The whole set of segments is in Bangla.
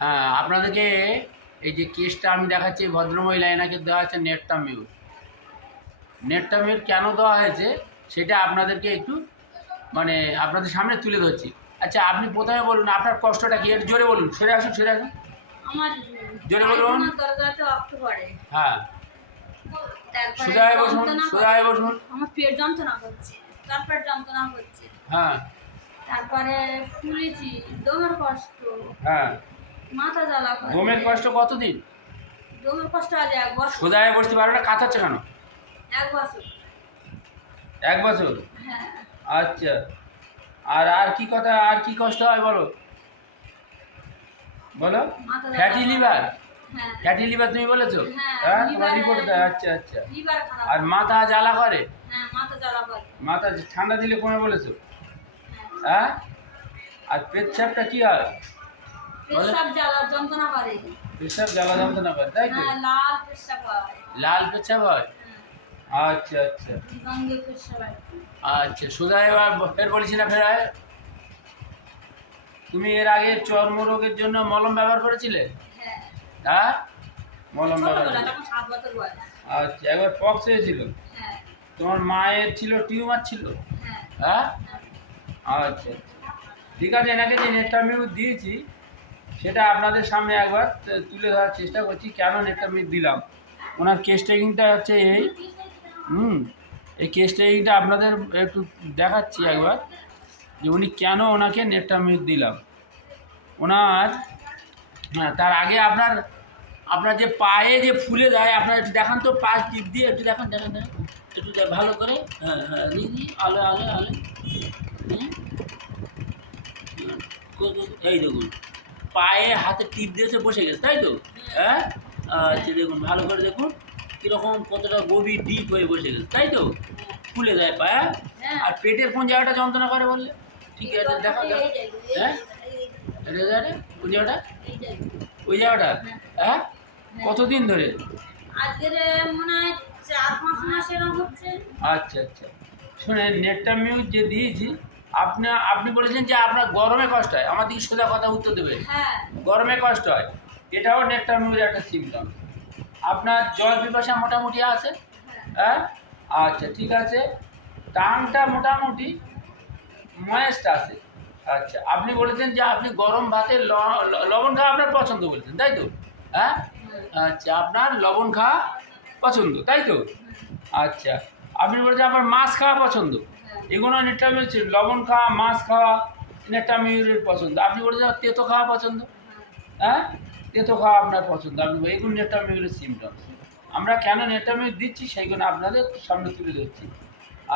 হ্যাঁ, আপনাদেরকে এই যে কেসটা আমি দেখাচ্ছি, ভদ্রমহিলা এনাকে দেওয়া আছে নেটটামিউর। নেটটামিউর কেন দেওয়া হয়েছে সেটা আপনাদেরকে একটু মানে আপনাদের সামনে তুলে ধরছি। আচ্ছা, আপনি প্রথমে বলুন আপনার কষ্টটা কি, একটু জোরে বলুন। সরে আসুন, সরে আসুন, আমার জোরে বলুন। দরজাতে রক্ত পড়ে। হ্যাঁ, তারপরে সোজা হয়ে বসুন, সোজা হয়ে বসুন। আমার পেট যন্ত্রণা করছে, তারপর যন্ত্রণা হচ্ছে। হ্যাঁ, তারপরে ফুলেছি, দমের কষ্ট, হ্যাঁ, মাথা জ্বালা করে। ঘুমের কষ্ট কতদিন? দমের কষ্ট আজ 1 বছর। সোজা হয়ে বসতে পারো না, কাঁথাচ্ছে কেন? 1 বছর। 1 বছর? হ্যাঁ। আচ্ছা, আর আর কি কথা, আর কি কষ্ট হয় বলো, বলো। মাথা জ্বালা। Fatty liver? হ্যাঁ। ফ্যাটি লিভার তুমি বলেছো? হ্যাঁ, হ্যাঁ, তোমার লিভারে রিপোর্ট দেয়। আচ্ছা, আচ্ছা। লিভার খারাপ। আর মাথা জ্বালা করে? হ্যাঁ, মাথা জ্বালা করে। মাথা ঠান্ডা দিলে কমে বলেছো? হ্যাঁ। হ্যাঁ, আর পেচ্ছাপটা কি হয়? পেশাব জ্বালা যন্ত্রণা করে। পেচ্ছাপ জ্বালা যন্ত্রণা করে, তাই তো? হ্যাঁ, লাল পেশাব হয়। লাল পেচ্ছাপ হয়? হ্যাঁ, আচ্ছা, আচ্ছা, গন্ধে পেশাব হয়। আচ্ছা। সোজা এবার ফের বলেছি না, ফের আয়। তুমি এর আগে চর্মরোগের জন্য মলম ব্যবহার করেছিলে? হ্যাঁ। হ্যাঁ, মলম ব্যবহার ছোটবেলা, করে। তখন 7 বছর বয়স। আচ্ছা, একবার পক্স হয়েছিল? হ্যাঁ। তোমার মায়ের ছিল টিউমার ছিল? হ্যাঁ। হ্যাঁ, হ্যাঁ। আচ্ছা, ঠিক আছে। এনাকে যে নেটটামিউ দিয়েছি সেটা আপনাদের সামনে একবার তুলে ধরার চেষ্টা করছি, কেন নেটটামিউ দিলাম। ওনার কেস টেকিংটা হচ্ছে এই এই কেস টেকিংটা আপনাদের একটু দেখাচ্ছি একবার, যে উনি কেন ওনাকে নেটটামিউ দিলাম। ওনার হ্যাঁ, তার আগে আপনার আপনার যে পায়ে যে ফুলে দেয়, আপনার একটু দেখান তো, পা টিপ দিয়ে একটু দেখান, দেখান, দেখান একটু ভালো করে। হ্যাঁ, হ্যাঁ, দিদি আলো আলো আলো। হুম, এই দেখুন, পায়ে হাতে টিপ দিয়েছে, বসে গেছে, তাই তো? হ্যাঁ, আচ্ছা, দেখুন ভালো করে দেখুন কীরকম কতটা গভীর ডিপ হয়ে বসে গেছে, তাই তো? ফুলে দেয় পায়ে। আর পেটের কোন জায়গাটা যন্ত্রণা করে বললে? ঠিক আছে, দেখা দেখো। হ্যাঁ, এটা জানে কোন জায়গাটা? ওই জায়গাটা? হ্যাঁ, কতদিন ধরে? আজকের মনে হয় 4-5 মাস এরকম হচ্ছে। আচ্ছা, আচ্ছা। শুনেন, নেটটামিউ যে দিয়েছি, আপনি বলেছেন যে আপনার গরমে কষ্ট হয়। আমার দিকে সোজা কথা উত্তর দেবে। হ্যাঁ। গরমে কষ্ট হয়, এটাও নেটটামিউর একটা সিমটম। আপনার জল পিপাসা মোটামুটি আছে? হ্যাঁ, আচ্ছা, ঠিক আছে। টানটা মোটামুটি ময়েস্ট আছে। আচ্ছা, আপনি বলেছেন যে আপনি গরম ভাতে লবণ খাওয়া আপনার পছন্দ বলেছেন, তাই তো? হ্যাঁ, আচ্ছা, আপনার লবণ খাওয়া পছন্দ, তাই তো? আচ্ছা, আপনি বলেছেন আপনার মাছ খাওয়া পছন্দ। এগুলো নেটটামিউর ছিল, লবণ খাওয়া, মাছ খাওয়া নেটটামিউরের পছন্দ। আপনি বলেছেন তেতো খাওয়া পছন্দ। হ্যাঁ, তেতো খাওয়া আপনার পছন্দ। আপনি এগুলো নেটটামিউরের সিমটমস। আমরা কেন নেটটামিউর দিচ্ছি সেইগুলো আপনাদের সামনে তুলে ধরছি।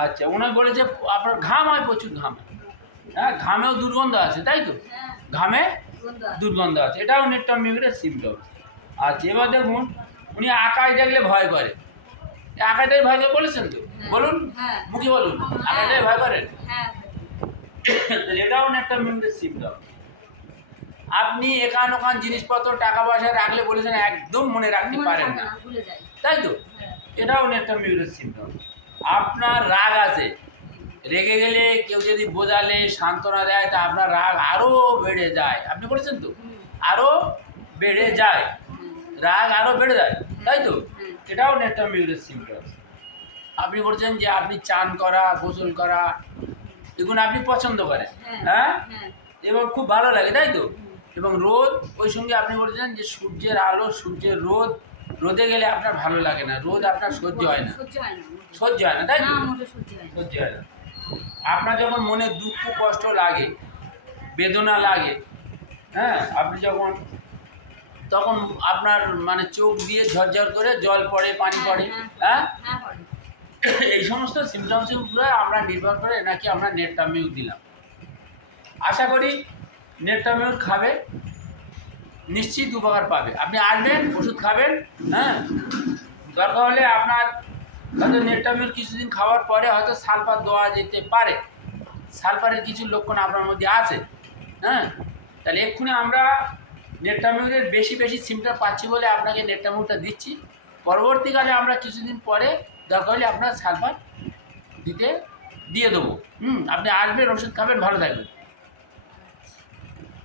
আচ্ছা, ওনার বলেছে আপনার ঘাম হয়, প্রচুর ঘাম হয়। হ্যাঁ, ঘামেও দুর্গন্ধ আছে, তাই তো? ঘামে দুর্গন্ধ আছে, এটাও নেটটামিউরের সিমটমস। আচ্ছা, এবার দেখুন, উনি আকাশ দেখলে ভয় করে। আকাশটাই ভয় করে বলেছেন তো? বলুন, মুখে বলুন, আকাশটাই ভয় করেন। এটাও নেটটামিউরের সিমটম। আপনি এখান ওখান জিনিসপত্র টাকা পয়সা রাখলে বলেছেন একদম মনে রাখতে পারেন না, তাই তো? এটাও নেটটামিউরের সিমটম। আপনার রাগ আছে, রেগে গেলে কেউ যদি বোঝালে সান্ত্বনা দেয় তা আপনার রাগ আরও বেড়ে যায়। আপনি বলেছেন তো, আরও বেড়ে যায়, রাগ আরও বেড়ে যায়, তাই তো? এটাও নেটটামিউরের সিমটম। আপনি বলছেন যে আপনি চান করা, গোসল করা এগুলো আপনি পছন্দ করেন। হ্যাঁ, এবং খুব ভালো লাগে, তাই তো? এবং রোদ, ওই সঙ্গে আপনি বলেছেন যে সূর্যের আলো, সূর্যের রোদ, রোদে গেলে আপনার ভালো লাগে না, রোদ আপনার সহ্য হয় না, সহ্য হয় না, তাই তো? সহ্য হয় না। আপনার যখন মনে দুঃখ কষ্ট লাগে, বেদনা লাগে, হ্যাঁ, আপনি যখন তখন আপনার মানে চোখ দিয়ে ঝরঝর করে জল পড়ে, পানি পড়ে। হ্যাঁ, এই সমস্ত সিমটমসের উপরে আমরা নির্ভর করে নাকি আমরা নেটটামিউ দিলাম। আশা করি নেটটামিউ খাবে, নিশ্চিত উপকার পাবে। আপনি আসবেন, ওষুধ খাবেন। হ্যাঁ, দরকার হলে আপনার হয়তো নেটটামিউর কিছুদিন খাওয়ার পরে হয়তো সালফার দেওয়া যেতে পারে। সালফারের কিছু লক্ষণ আপনার মধ্যে আছে। হ্যাঁ, তাহলে এক্ষুনি আমরা নেটটামিউরের বেশি বেশি সিমটম পাচ্ছি বলে আপনাকে নেটটামিউরটা দিচ্ছি। পরবর্তীকালে আমরা কিছুদিন পরে দরকার হলে আপনার সালফার দিয়ে দেবো। আপনি আসবেন, ওষুধ খাবেন, ভালো থাকবেন।